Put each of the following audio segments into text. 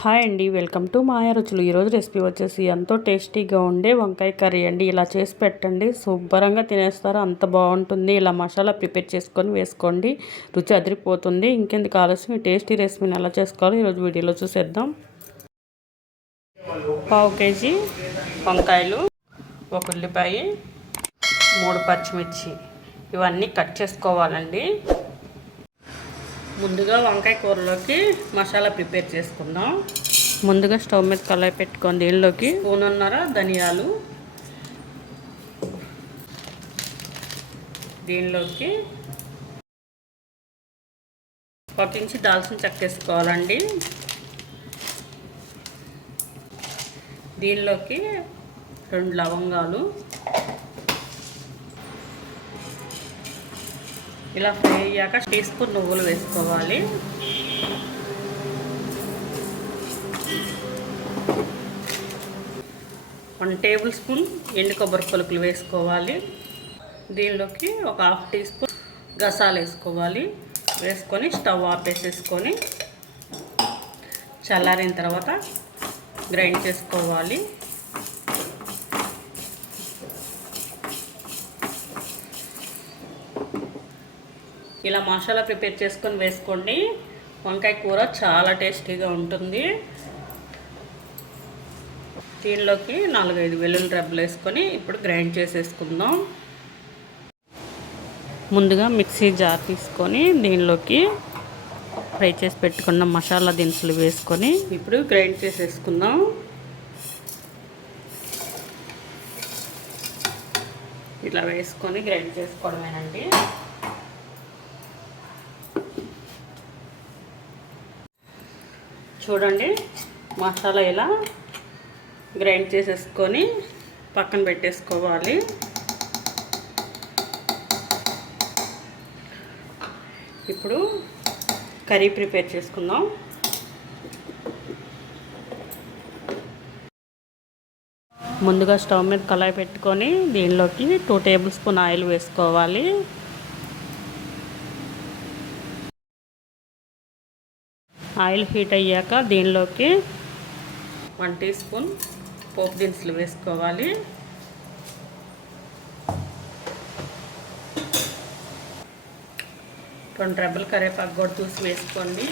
Hi అండి welcome to మాయా రుచులు. ఈరోజు రెసిపీ వచ్చేసి ఎంతో టేస్టీగా ఉండే వంకాయ కర్రీ అండి. ఇలా చేసి పెట్టండి శుభ్రంగా తినేస్తారు అంత బాగుంటుంది. ఇలా మసాలా ప్రిపేర్ చేసుకొని వేసుకోండి రుచి అదిరిపోతుంది. ఇంకెందుకు ఆలస్యం టేస్టీ రెసిపీని ఎలా చేసుకోవాలో ఈరోజు వీడియోలో చూసేద్దాం. పావు కేజీ వంకాయలు ఒక ఉల్లిపాయ మూడు పచ్చిమిర్చి. ఇవన్నీ కట్ చేసుకోవాలండి. ముందుగా వంకాయ కూరలోకి మసాలా ప్రిపేర్ చేసుకుందాం. ముందుగా స్టవ్ మీద కళాయి పెట్టుకొని దీనిలోకి స్పూనున్నర ధనియాలు. దీనిలోకి ఇంచి దాల్చిన చెక్క వేసుకోవాలండి. దీనిలోకి రెండు లవంగాలు. ఇలా ఫ్రై అయ్యాక టీ స్పూన్ నువ్వులు వేసుకోవాలి. వన్ టేబుల్ స్పూన్ ఎండు కొబ్బరి పలుకులు వేసుకోవాలి. దీనిలోకి ఒక హాఫ్ టీ స్పూన్ గసాలు వేసుకోవాలి. వేసుకొని స్టవ్ ఆపేసేసుకొని చల్లారిన తర్వాత గ్రైండ్ చేసుకోవాలి. ఇలా మసాలా ప్రిపేర్ చేసుకొని వేసుకోండి. వంకాయ కూర చాలా టేస్టీగా ఉంటుంది. దీనిలోకి నాలుగైదు వెల్లుల్లి రబ్బలు వేసుకొని ఇప్పుడు గ్రైండ్ చేసేసుకుందాం. ముందుగా మిక్సీ జార్ తీసుకొని దీనిలోకి ఫ్రై చేసి పెట్టుకున్న మసాలా దినుసులు వేసుకొని ఇప్పుడు గ్రైండ్ చేసేసుకుందాం. ఇట్లా వేసుకొని గ్రైండ్ చేసుకోవడమేనండి. చూడండి మసాలా ఇలా గ్రైండ్ చేసేసుకొని పక్కన పెట్టేసుకోవాలి. ఇప్పుడు కర్రీ ప్రిపేర్ చేసుకుందాం. ముందుగా స్టవ్ మీద కళాయి పెట్టుకొని దీనిలోకి టూ టేబుల్ స్పూన్ ఆయిల్ వేసుకోవాలి. ఆయిల్ హీట్ అయ్యాక దీనిలోకి వన్ టీ స్పూన్ పోపు దినుసులు వేసుకోవాలి. రెండు రెబ్బల కరివేపాకు కూడా చూసి వేసుకోండి.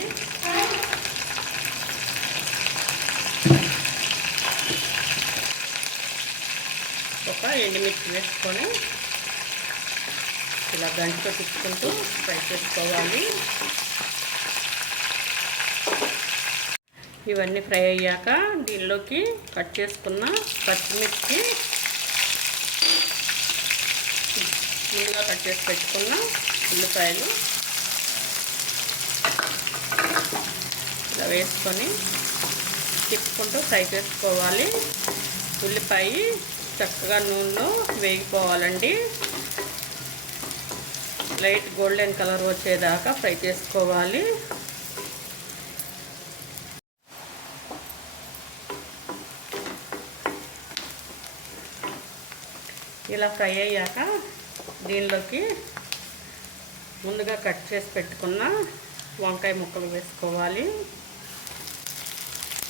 ఒక ఎండుమిర్చి వేసుకొని ఇలా గంటతో తిప్పుకుంటూ ఫ్రై చేసుకోవాలి. ఇవన్నీ ఫ్రై అయ్యాక దీనిలోకి కట్ చేసుకున్న పచ్చిమిర్చి ముందుగా కట్ చేసి పెట్టుకున్న ఉల్లిపాయలు ఇలా వేసుకొని తిప్పుకుంటూ ఫ్రై చేసుకోవాలి. ఉల్లిపాయ చక్కగా నూనెలో వేగిపోవాలండి. లైట్ గోల్డెన్ కలర్ వచ్చేదాకా ఫ్రై చేసుకోవాలి. ఇలా ఫ్రై అయ్యాక దీనిలోకి ముందుగా కట్ చేసి పెట్టుకున్న వంకాయ ముక్కలు వేసుకోవాలి.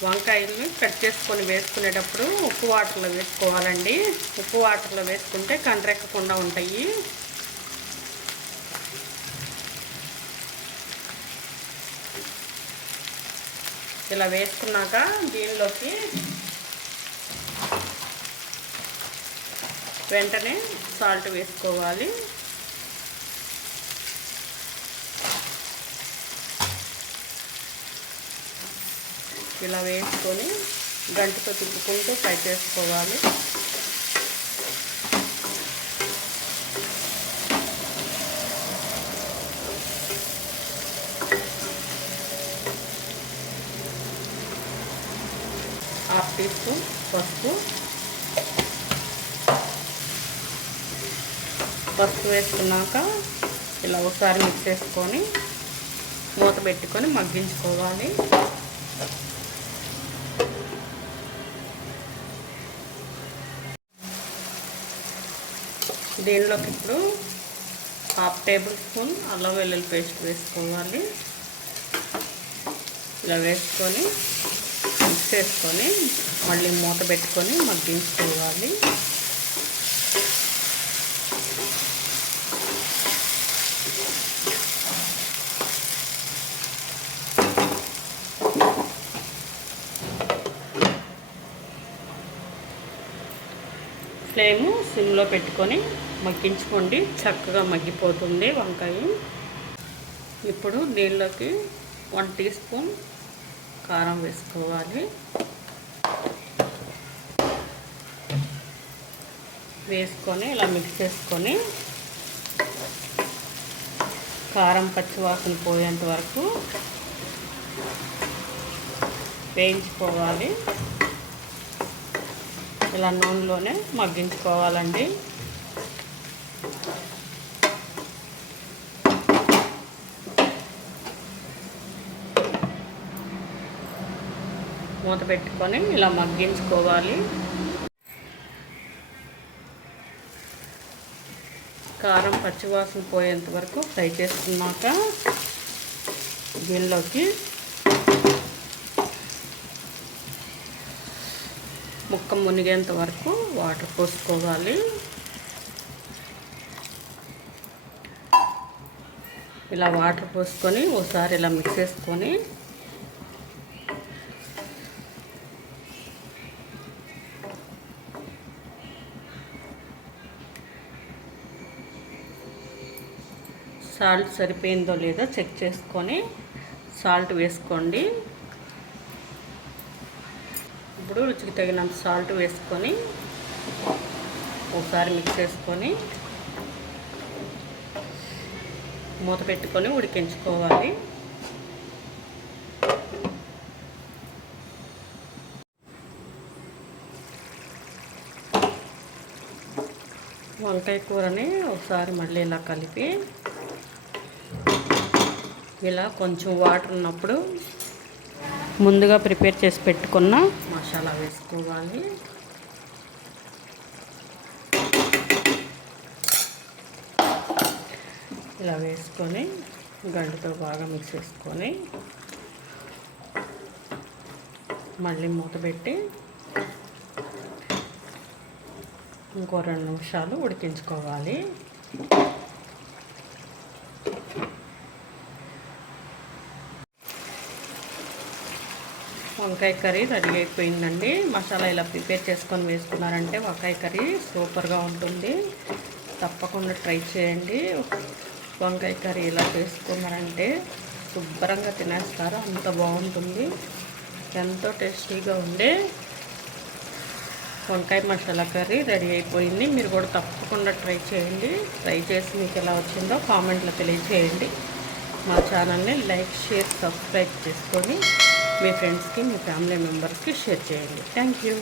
వంకాయని కట్ చేసుకొని వేసుకునేటప్పుడు ఉప్పు వాటర్లో వేసుకోవాలండి. ఉప్పు వాటర్లో వేసుకుంటే కండ్రెక్కకుండా ఉంటాయి. ఇలా వేసుకున్నాక దీనిలోకి వెంటనే సాల్ట్ వేసుకోవాలి. ఇలా వేసుకొని గంటతో తిప్పుకుంటూ ఫ్రై చేసుకోవాలి. హాఫ్ టీ స్పూన్ పసుపు పసుపు వేసుకున్నాక ఇలా ఒకసారి మిక్స్ చేసుకొని మూత పెట్టుకొని మగ్గించుకోవాలి. దీనిలోకి ఇప్పుడు హాఫ్ టేబుల్ స్పూన్ అల్లం వెల్లుల్లి పేస్ట్ వేసుకోవాలి. ఇలా వేసుకొని మిక్స్ చేసుకొని మళ్ళీ మూత పెట్టుకొని మగ్గించుకోవాలి. ఫ్లేమ్ సిమ్లో పెట్టుకొని మగ్గించుకోండి. చక్కగా మగ్గిపోతుంది వంకాయ. ఇప్పుడు దీనిలోకి వన్ టీ స్పూన్ కారం వేసుకోవాలి. వేసుకొని ఇలా మిక్స్ చేసుకొని కారం పచ్చివాసన పోయేంత వరకు వేయించుకోవాలి. ఇలా నూనెలోనే మగ్గించుకోవాలండి. మూత పెట్టుకొని ఇలా మగ్గించుకోవాలి. కారం పచ్చివాసన పోయేంత వరకు ఫ్రై చేసుకున్నాక దీనిలోకి ముక్క మునిగేంత వరకు వాటర్ పోసుకోవాలి. ఇలా వాటర్ పోసుకొని ఒకసారి ఇలా మిక్స్ చేసుకొని సాల్ట్ సరిపోయిందో లేదో చెక్ చేసుకొని సాల్ట్ వేసుకోండి. ఇప్పుడు రుచికి తగినంత సాల్ట్ వేసుకొని ఒకసారి మిక్స్ చేసుకొని మూత పెట్టుకొని ఉడికించుకోవాలి. వంకాయ కూరని ఒకసారి మళ్ళీ ఇలా కలిపి ఇలా కొంచెం వాటర్ ఉన్నప్పుడు ముందుగా ప్రిపేర్ చేసి పెట్టుకున్న మసాలా వేసుకోవాలి. ఇలా వేసుకొని గంటతో బాగా మిక్స్ చేసుకొని మళ్ళీ మూత పెట్టి ఇంకో రెండు నిమిషాలు ఉడికించుకోవాలి. వంకాయ కర్రీ రెడీ అయిపోయిందండి. మసాలా ఇలా ప్రిపేర్ చేసుకొని వేసుకున్నారంటే వంకాయ కర్రీ సూపర్గా ఉంటుంది. తప్పకుండా ట్రై చేయండి. వంకాయ కర్రీ ఇలా చేసుకున్నారంటే శుభ్రంగా తినేస్తారు. అంత బాగుంటుంది. ఎంతో టేస్టీగా ఉండే వంకాయ మసాలా కర్రీ రెడీ అయిపోయింది. మీరు కూడా తప్పకుండా ట్రై చేయండి. ట్రై చేసి మీకు ఎలా వచ్చిందో కామెంట్లో తెలియచేయండి మా ఛానల్ని లైక్ షేర్ సబ్స్క్రైబ్ చేసుకొని మీ ఫ్రెండ్స్కి మీ ఫ్యామిలీ మెంబర్స్కి షేర్ చేయండి. Thank you